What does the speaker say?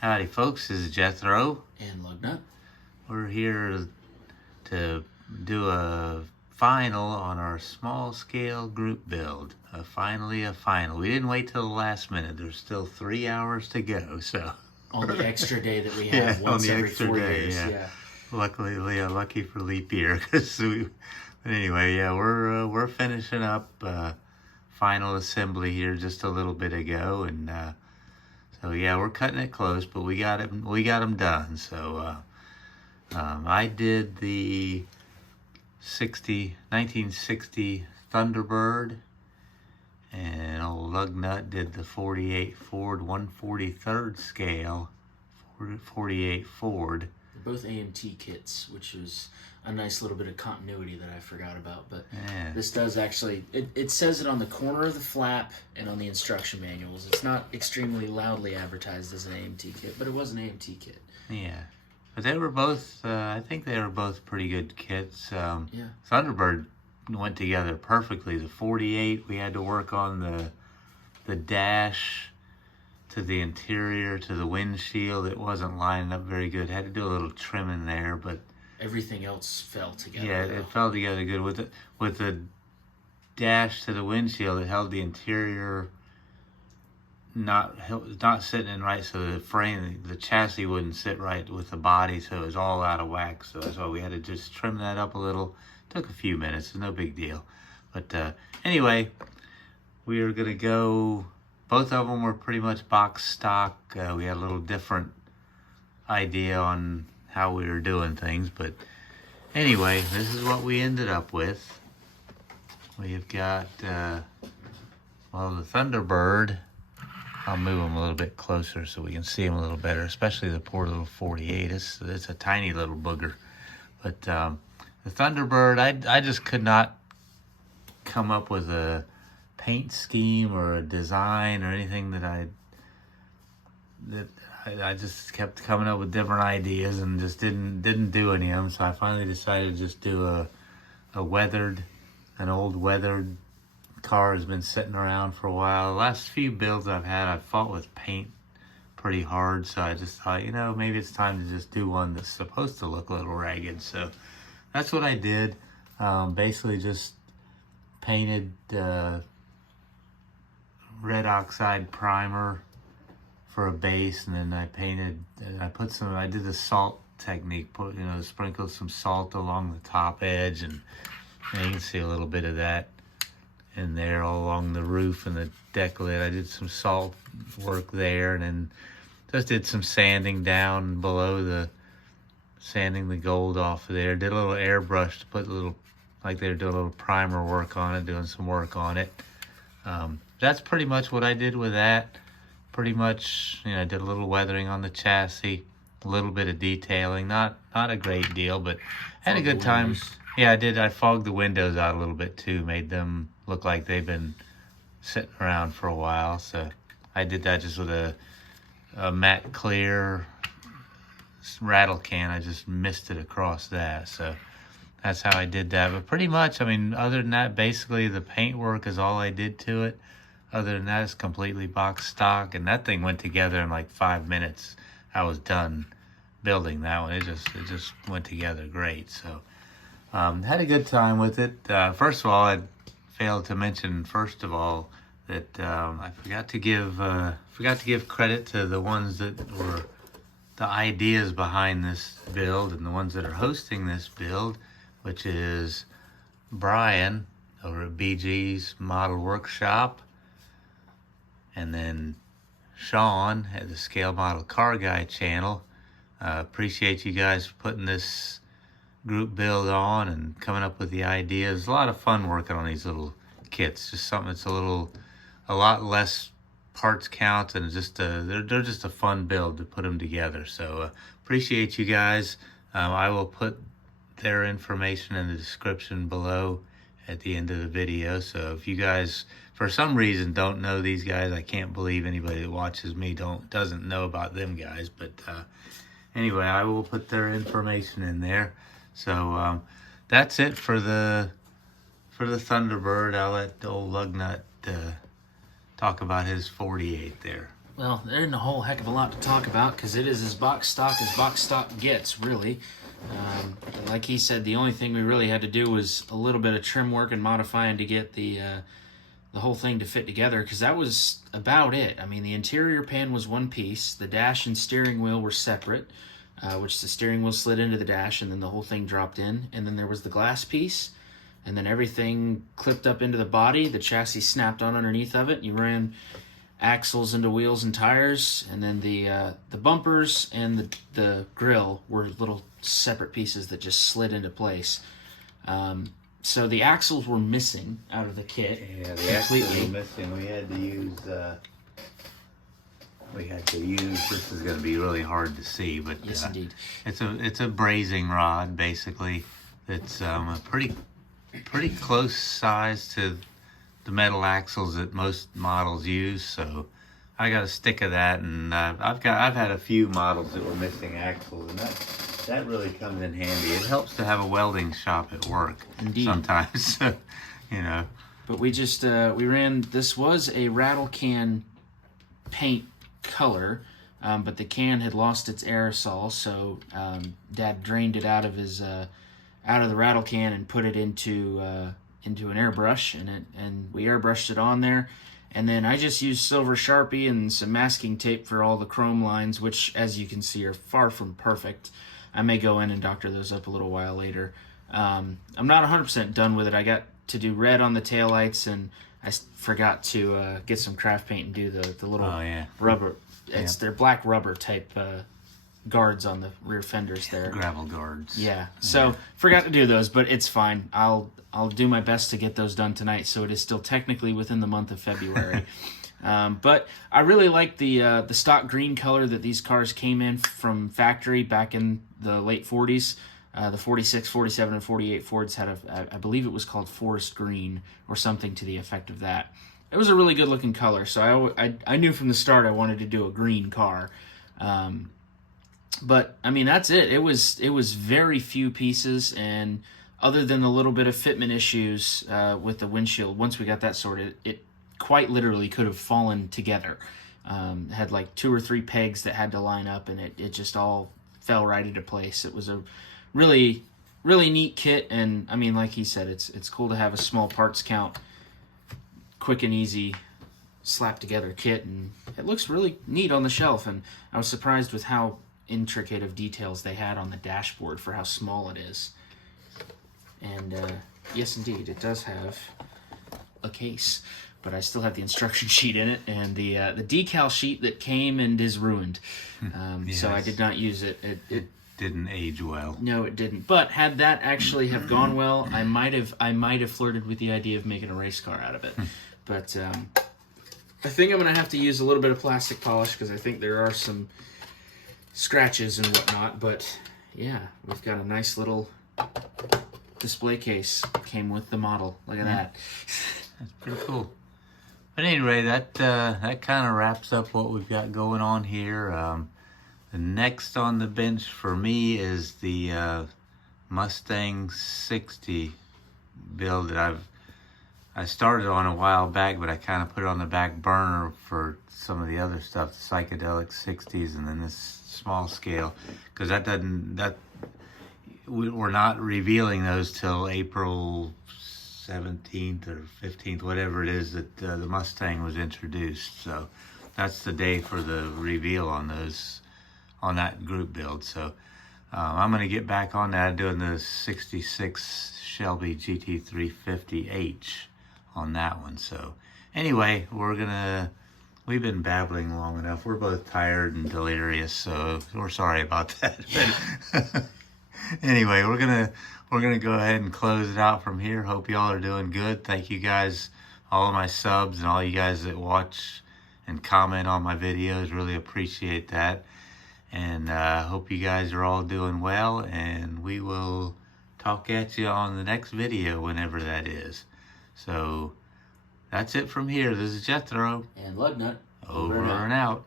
Howdy folks, this is Jethro and Lugnut. We're here to do a final on our small scale group build. Finally a final. We didn't wait till the last minute. There's still 3 hours to go, so. On the extra day that we have once every 4 years. Yeah. Luckily, lucky for leap year. But anyway, yeah, we're finishing up final assembly here just a little bit ago, and so yeah, we're cutting it close, but we got them done. So I did the 1960 Thunderbird, and old Lugnut did the 48 Ford 143rd scale 48 Ford. They're both AMT kits, which is a nice little bit of continuity that I forgot about. But yeah. This does actually, it says it on the corner of the flap and on the instruction manuals. It's not extremely loudly advertised as an AMT kit, but it was an AMT kit. Yeah. But they were both, I think they were both pretty good kits. Yeah. Thunderbird went together perfectly. The 48, we had to work on the dash to the interior, to the windshield. It wasn't lining up very good. Had to do a little trimming there, but everything else fell together. Yeah, it fell together good. With the dash to the windshield, it held the interior not sitting in right, so the frame, the chassis wouldn't sit right with the body, so it was all out of whack. So that's why we had to just trim that up a little. Took a few minutes, it's no big deal. But anyway, we are gonna go. Both of them were pretty much box stock. We had a little different idea on how we were doing things, but anyway, this is what we ended up with. We've got, well, the Thunderbird. I'll move them a little bit closer so we can see them a little better, especially the poor little 48. It's a tiny little booger. But the Thunderbird, I just could not come up with a paint scheme or a design or anything that I just kept coming up with different ideas and just didn't do any of them. So I finally decided to just do an old weathered car has been sitting around for a while. The last few builds I've had, I've fought with paint pretty hard. So I just thought, maybe it's time to just do one that's supposed to look a little ragged. So that's what I did. Basically just painted red oxide primer for a base, and then I did the salt technique, sprinkled some salt along the top edge, and you can see a little bit of that in there all along the roof and the deck lid. I did some salt work there, and then just did some sanding down below sanding the gold off of there. Did a little airbrush to put like they were doing a little primer work on it, doing some work on it. That's pretty much what I did with that. Pretty much, I did a little weathering on the chassis, a little bit of detailing, not a great deal, but had a good time. Yeah, I did. I fogged the windows out a little bit too, made them look like they've been sitting around for a while. So I did that just with a matte clear rattle can. I just misted across that. So that's how I did that. But pretty much, other than that, basically the paint work is all I did to it. Other than that, it's completely box stock, and that thing went together in like 5 minutes. I was done building that one. It just went together great. So had a good time with it. First of all, I failed to mention that I forgot to give credit to the ones that were the ideas behind this build and the ones that are hosting this build, which is Brian over at BG's Model Workshop, and then Sean at the Scale Model Car Guy channel. Appreciate you guys for putting this group build on and coming up with the ideas. A lot of fun working on these little kits. Just something that's a lot less parts count, and they're just a fun build to put them together. So appreciate you guys. I will put their information in the description below at the end of the video. So if you guys for some reason don't know these guys, I can't believe anybody that watches me doesn't know about them guys. But anyway, I will put their information in there. So that's it for the Thunderbird. I'll let old Lugnut talk about his 48 there. Well, there isn't a whole heck of a lot to talk about because it is as box stock gets, really. Like he said, the only thing we really had to do was a little bit of trim work and modifying to get the whole thing to fit together, because that was about it. I mean, the interior pan was one piece. The dash and steering wheel were separate, which the steering wheel slid into the dash and then the whole thing dropped in. And then there was the glass piece, and then everything clipped up into the body. The chassis snapped on underneath of it. You ran axles into wheels and tires, and then the bumpers and the grill were little separate pieces that just slid into place. So the axles were missing out of the kit. Yeah, the axles were missing. We had to use. This is going to be really hard to see, but yes, indeed. It's a brazing rod basically. It's a pretty close size to the metal axles that most models use. So I got a stick of that, and I've had a few models that were missing axles, and that really comes in handy. It helps to have a welding shop at work. Indeed. Sometimes, you know. But we just we ran. This was a rattle can paint color, but the can had lost its aerosol, so Dad drained it out of his out of the rattle can and put it into an airbrush, and we airbrushed it on there. And then I just used silver Sharpie and some masking tape for all the chrome lines, which, as you can see, are far from perfect. I may go in and doctor those up a little while later. I'm not 100% done with it. I got to do red on the taillights, and I forgot to get some craft paint and do the little rubber. They're black rubber type guards on the rear fenders there. Gravel guards. Yeah. So forgot to do those, but it's fine. I'll do my best to get those done tonight, so it is still technically within the month of February. But I really like the stock green color that these cars came in from factory back in the late 40s. The 46, 47, and 48 Fords had I believe it was called forest green or something to the effect of that. It was a really good looking color, so I knew from the start I wanted to do a green car. But I mean, that's it. It was very few pieces, and other than a little bit of fitment issues with the windshield, once we got that sorted, it quite literally could have fallen together. Had like 2 or 3 pegs that had to line up, and it just all fell right into place. It was a really, really neat kit, and I mean, like he said, it's cool to have a small parts count, quick and easy slap together kit, and it looks really neat on the shelf. And I was surprised with how intricate of details they had on the dashboard for how small it is. And yes, indeed, it does have a case, but I still have the instruction sheet in it, and the decal sheet that came and is ruined. Yes. So I did not use it. It didn't age well. No, it didn't. But had that actually have gone well, I might have flirted with the idea of making a race car out of it. But I think I'm gonna have to use a little bit of plastic polish, because I think there are some scratches and whatnot. But yeah, we've got a nice little display case came with the model. Look at that. That's pretty cool. But anyway, that kind of wraps up what we've got going on here. The next on the bench for me is the Mustang 60 build that I started on a while back, but I kind of put it on the back burner for some of the other stuff, the psychedelic 60s, and then this small scale, because we're not revealing those till April 17th or 15th, whatever it is that the Mustang was introduced. So that's the day for the reveal on those, on that group build. So I'm going to get back on that, doing the 66 Shelby GT350H on that one. So anyway, we've been babbling long enough. We're both tired and delirious, so we're sorry about that. Anyway, we're gonna go ahead and close it out from here. Hope y'all are doing good. Thank you guys, all of my subs and all you guys that watch and comment on my videos. Really appreciate that. And hope you guys are all doing well, and we will talk at you on the next video, whenever that is. So that's it from here. This is Jethro and Lugnut. over and out.